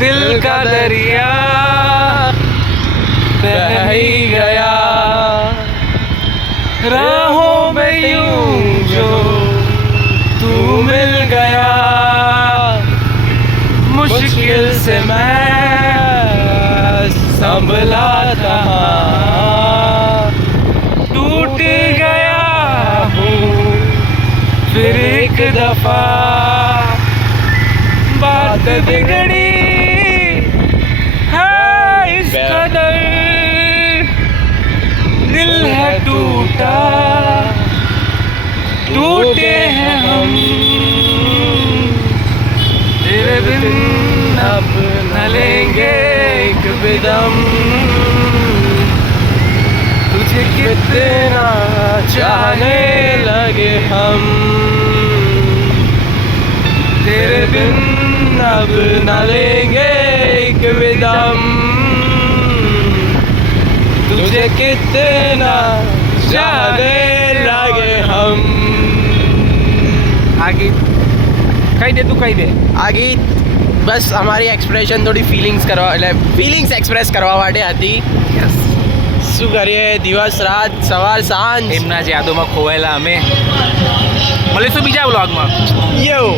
दिल का दरिया बह ही गया राहों में यूं जो तू मिल गया मुश्किल से मैं संभला था टूट गया हूँ फिर एक दफा बात बिगड़ी है इस कदर दिल है टूटा टूटे हैं हम तेरे बिन अब न लेंगे एक भी दम तुझे कितना चाहने लगे हम तेरे बिन अब न लेंगे एक भी दम तुझे कितना चाहने लगे हम आगे कही दे तू कही दे આ ગીત બસ અમારી એક્સપ્રેશન થોડી ફિલિંગ્સ કરવા એટલે ફિલિંગ્સ એક્સપ્રેસ કરવા માટે હતી. શું કરીએ, દિવસ રાત સવાર સાંજ એમના જ યાદોમાં ખોવાયેલા અમે મળીશું બીજા વ્લોગમાં. યો